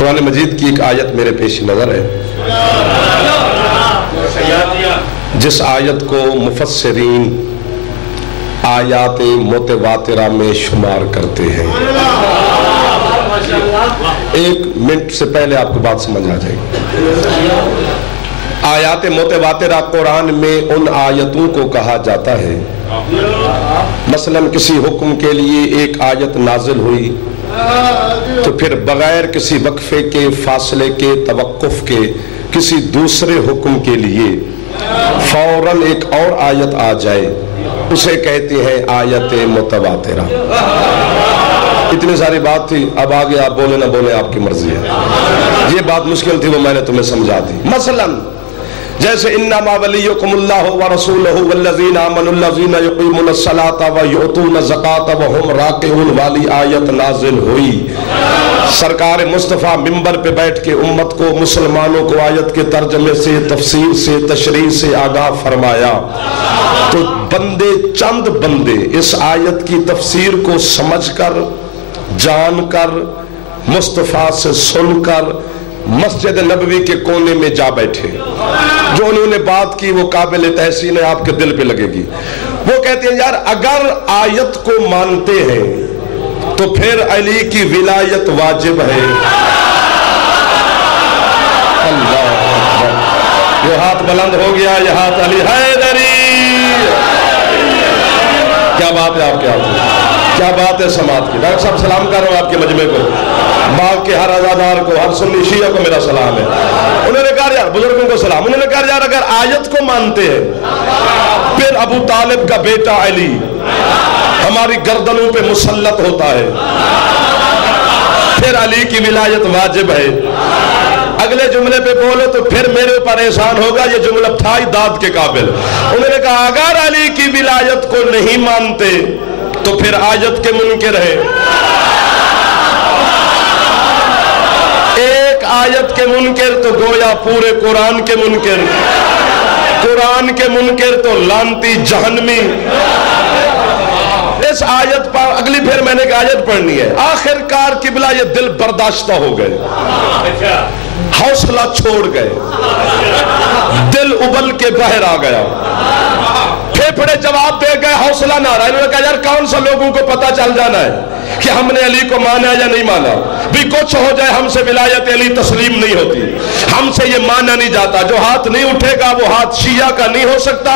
قرآن مجید کی ایک آیت میرے پیش نظر ہے، جس آیت کو مفسرین آیات متواترہ میں شمار کرتے ہیں۔ ایک منٹ سے پہلے آپ کو بات سمجھ آ جائے گی۔ آیات متواترہ قرآن میں ان آیتوں کو کہا جاتا ہے، مثلا کسی حکم کے لیے ایک آیت نازل ہوئی تو پھر بغیر کسی وقفے کے، فاصلے کے، توقف کے کسی دوسرے حکم کے لیے فوراً ایک اور آیت آ جائے، اسے کہتے ہیں آیت متواترہ۔ اتنی ساری بات تھی، اب آگے آپ بولے نہ بولے آپ کی مرضی ہے۔ یہ بات مشکل تھی، وہ میں نے تمہیں سمجھا دی۔ مثلا جیسے انما ولیکم اللہ ورسولہ والذین آمنوا الذین یقیمون الصلاۃ ویؤتون الزکاۃ وہم راکعون والی آیت نازل ہوئی۔ سرکار مصطفیٰ ممبر پہ بیٹھ کے امت کو، مسلمانوں کو آیت کے ترجمے سے، تفسیر سے، تشریح سے آگاہ فرمایا، تو بندے، چند بندے اس آیت کی تفسیر کو سمجھ کر، جان کر، مصطفیٰ سے سن کر مسجد نبوی کے کونے میں جا بیٹھے۔ جو انہوں نے بات کی وہ قابل تحسین ہے، آپ کے دل پہ لگے گی۔ وہ کہتے ہیں یار اگر آیت کو مانتے ہیں تو پھر علی کی ولایت واجب ہے۔ اللہ اکبر، یہ ہاتھ بلند ہو گیا، یہ ہاتھ علی حیدری۔ کیا بات ہے آپ کے ہاتھ میں، کیا بات ہے سماعت کی۔ ڈاکٹر صاحب سلام کر رہا ہوں آپ کے مجمع کو، باغ کے ہر عزادار کو، ہر سنی شیعہ کو میرا سلام ہے۔ انہوں نے کہا یار، بزرگوں کو سلام، انہوں نے کہا یار اگر آیت کو مانتے ہیں پھر ابو طالب کا بیٹا علی ہماری گردنوں پہ مسلط ہوتا ہے، پھر علی کی ولایت واجب ہے۔ اگلے جملے پہ بولو تو پھر میرے اوپر احسان ہوگا، یہ جملہ تھا ہی داد کے قابل۔ انہوں نے کہا اگر علی کی ولایت کو نہیں مانتے تو پھر آیت کے منکر ہے۔ ایک آیت کے منکر تو گویا پورے قرآن کے منکر، قرآن کے منکر تو لانتی جہنمی۔ اس آیت پر اگلی پھر میں نے ایک آیت پڑھنی ہے، آخر کار قبلہ یہ دل برداشتہ ہو گئے، حوصلہ چھوڑ گئے، دل ابل کے باہر آ گیا، پھیپھڑے جواب دے گئے، حوصلہ نہ رہا۔ انہوں نے کہا یار کون سا لوگوں کو پتہ چل جانا ہے کہ ہم نے علی کو مانا یا نہیں مانا، بھی کچھ ہو جائے ہم سے ولایت علی تسلیم نہیں ہوتی، ہم سے یہ مانا نہیں جاتا۔ جو ہاتھ نہیں اٹھے گا وہ ہاتھ شیعہ کا نہیں ہو سکتا،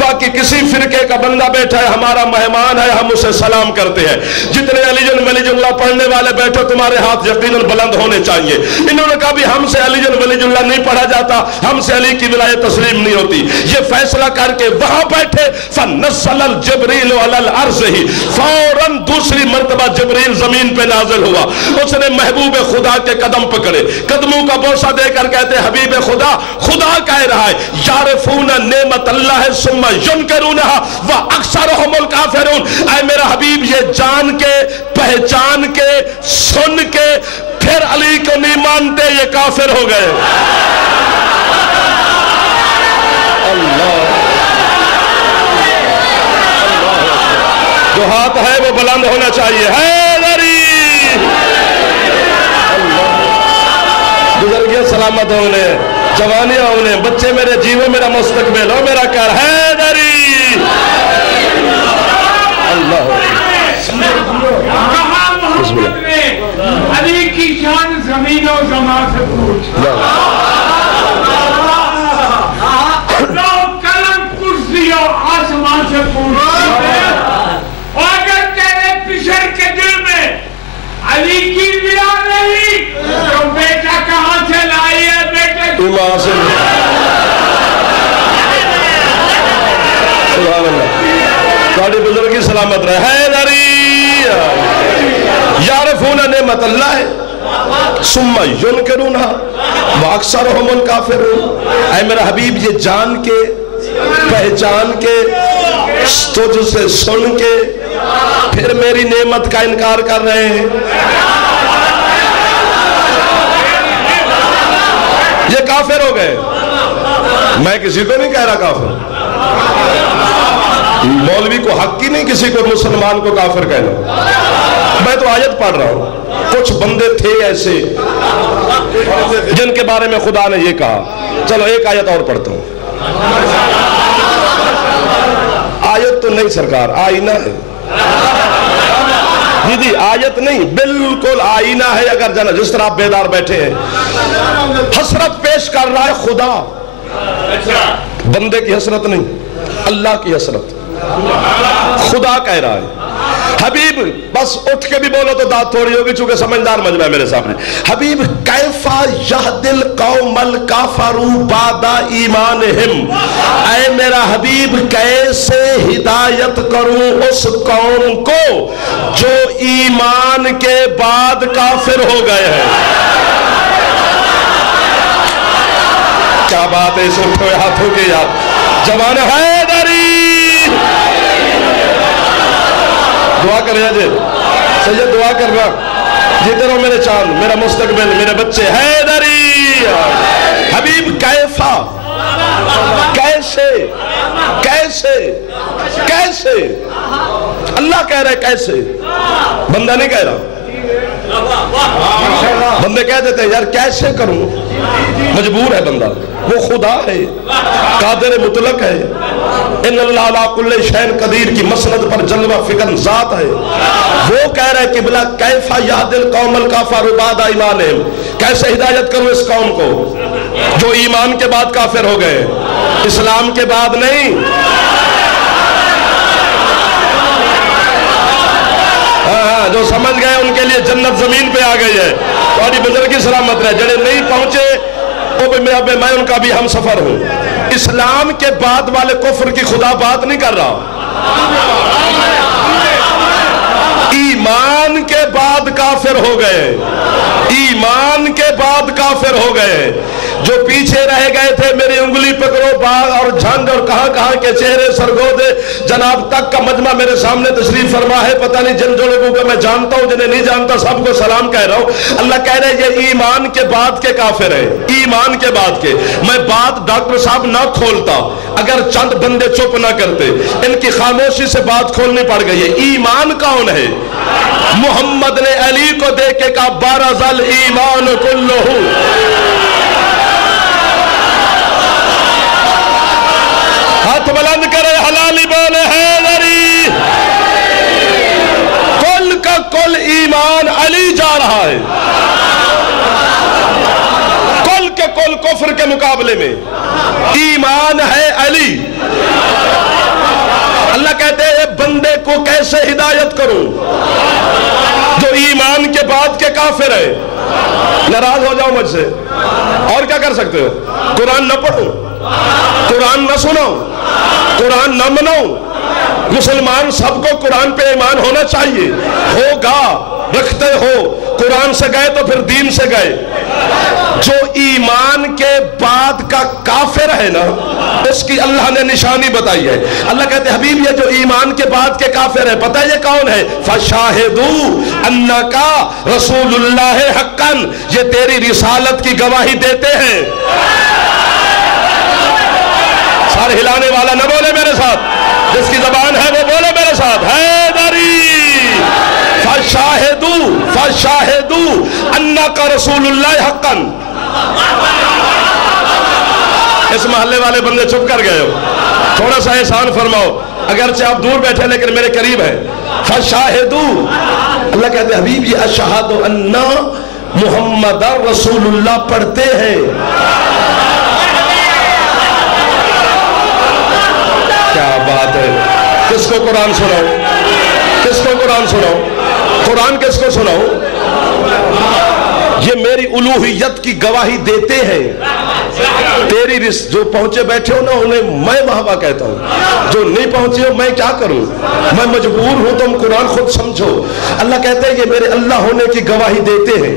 باقی کسی فرقے کا بندہ بیٹھا ہے ہمارا مہمان ہے، ہم اسے سلام کرتے ہیں۔ جتنے علی جن ولی اللہ پڑھنے والے بیٹھو تمہارے ہاتھ یقیناً بلند ہونے چاہیے۔ انہوں نے کہا بھی ہم سے علی جن ولی اللہ نہیں پڑھا جاتا، ہم سے علی کی ولایت تسلیم نہیں ہوتی۔ یہ فیصلہ کر کے وہاں بیٹھے، فنزل الجبریل علی الارض، ہی فوراً دوسری مرتبہ جبریل زمین پہ نازل ہوا۔ اس نے محبوب خدا کے قدم پکڑے، قدموں کا بوسہ دے کر کہتے حبیب خدا، خدا کہہ رہا ہے یعرفون نعمت اللہ ثم ینکرونہا واکثرہم الکافرون۔ اے میرا حبیب یہ جان کے، پہچان کے، سن کے پھر علی کو نہیں مانتے، یہ کافر ہو گئے۔ اللہ، جو ہاتھ ہے وہ بلند ہونا چاہیے۔ حیدری گزر گیا، سلامت ہونے، جوانیاں ہونے، بچے میرے جیو میرا مستقبل ہو، میرا کر حیدری۔ اللہ محمد نے علی کی شان زمین و زمان سے پوچھ، لو قلم کرسی اور آسمان سے پوچھ، اگر تیرے پشر کے دل میں علی کی ولا نہیں تو بیٹا کہاں سے لائی ہے؟ بیٹا ایمان سے سبحان اللہ، تھوڑی بزرگی سلامت رہے۔ حیدری یعرفون نعمت اللہ ثم ینکرونہا واکثرہم الکافرون۔ اے میرا حبیب یہ جان کے، پہچان کے، تجھ سے سن کے پھر میری نعمت کا انکار کر رہے ہیں۔ یہ کافر ہو گئے۔ میں کسی کو نہیں کہہ رہا کافر، مولوی کو حق کی نہیں کسی کو مسلمان کو کافر کہنا، میں تو آیت پڑھ رہا ہوں۔ کچھ بندے تھے ایسے جن کے بارے میں خدا نے یہ کہا. چلو ایک آیت اور پڑھتا ہوں. آیت تو نہیں سرکار، آئینہ ہے. جی آیت نہیں، بالکل آئینہ ہے. اگر جانا جس طرح آپ بیدار بیٹھے ہیں، حسرت پیش کر رہا ہے خدا. بندے کی حسرت نہیں، اللہ کی حسرت. خدا کہہ رہا ہے حبیب، بس اٹھ کے بھی بولو تو داد تھوڑی ہوگی چونکہ سمجھدار مجمع ہے میرے سامنے. حبیب کیفا یہدی القوم الکافروا بعد ایمانہم، اے میرا حبیب کیسے ہدایت کروں اس قوم کو جو ایمان کے بعد کافر ہو گئے ہیں. کیا بات ہے، اس اٹھوئے ہاتھوں کے یاد جوان حیدری. دعا کر رہے جی سید، دعا کرنا. جیتے رہو میرے چاند، میرا مستقبل، میرے بچے. حیدری حبیب کیفا، کیسے کیسے کیسے. اللہ کہہ رہے کیسے، بندہ نہیں کہہ رہا. بندے کہہ دیتے ہیں یار کیسے کروں، مجبور ہے بندہ. وہ خدا ہے، قادر مطلق ہے. ان اللہ علی کل شیء قدیر کی مسند پر جلوہ فکر ذات ہے. وہ کہہ رہے کہ بلا کیفا یہدی القوم الکافروا بعد ایمانہم، کیسے ہدایت کروں اس قوم کو جو ایمان کے بعد کافر ہو گئے، اسلام کے بعد نہیں. جو سمجھ گئے ان کے لیے جنت زمین پہ آ گئی ہے. تھوڑی بزرگی سلامت رہے. جڑے نہیں پہنچے میں ان کا بھی ہم سفر ہوں. اسلام کے بعد والے کفر کی خدا بات نہیں کر رہا. ایمان کے بعد کافر ہو گئے، ایمان کے بعد کافر ہو گئے. جو پیچھے رہ گئے تھے میری انگلی پکڑو باغ اور جھنگ اور کہاں کہاں کے چہرے سرگودے جناب تک کا مجمع میرے سامنے تشریف فرما ہے. پتہ نہیں جن جو لوگوں کو میں جانتا ہوں، جنہیں نہیں جانتا سب کو سلام کہہ رہا ہوں. اللہ کہہ رہے یہ ایمان کے بعد کے کافر ہیں، ایمان کے بعد کے. میں بات ڈاکٹر صاحب نہ کھولتا اگر چند بندے چپ نہ کرتے. ان کی خاموشی سے بات کھولنی پڑ گئی ہے. ایمان کون ہے؟ محمد نے علی کو دیکھ کے کہا بارز الایمان کلہ. ہاتھ بلند کرے حلالی بولے حیدری. کل کا کل ایمان علی جا رہا ہے. کل کے کل کفر کے مقابلے میں ایمان ہے علی. اللہ کہتے ہیں بندے کو کیسے ہدایت کروں جو ایمان کے بعد کے کافر ہے. ناراض ہو جاؤ مجھ سے، اور کیا کر سکتے ہو؟ قرآن نہ پڑھو، قرآن نہ سنو، قرآن نہ منو. مسلمان سب کو قرآن پہ ایمان ہونا چاہیے. ہوگا، رکھتے ہو. قرآن سے گئے تو پھر دین سے گئے. جو ایمان کے بعد کا کافر ہے نا، اس کی اللہ نے نشانی بتائی ہے. اللہ کہتے ہیں حبیب یہ جو ایمان کے بعد کے کافر ہے پتہ یہ کون ہے؟ فَشَاهِدُوا أَنَّكَ رَسُولُ اللَّهِ حَقًّا، یہ تیری رسالت کی گواہی دیتے ہیں. سار ہلانے والا نہ بولے میرے ساتھ، جس کی زبان ہے وہ بولے میرے ساتھ. حیدری فَشَاهِدُوا أَنَّكَ رَسُولُ اللَّهِ حَقًّا. اس محلے والے بندے چپ کر گئے ہو، تھوڑا سا احسان فرماؤ. اگرچہ آپ دور بیٹھے لیکن میرے قریب ہے. فَشَاهِدُوا، اللہ کہتے ہیں حبیب یہ اشہدوا ان محمد رسول اللہ پڑھتے ہیں. کیا بات ہے. کس کو قرآن سناؤ؟ کس کو قرآن سناؤ؟ قرآن کس کو سناؤ؟ یہ میری الوہیت کی گواہی دیتے ہیں. تیری جو پہنچے بیٹھے ہو نا انہیں میں واہ کہتا ہوں، جو نہیں پہنچے ہو میں کیا کروں، میں مجبور ہوں. تم قرآن خود سمجھو. اللہ کہتے ہیں یہ میرے اللہ ہونے کی گواہی دیتے ہیں.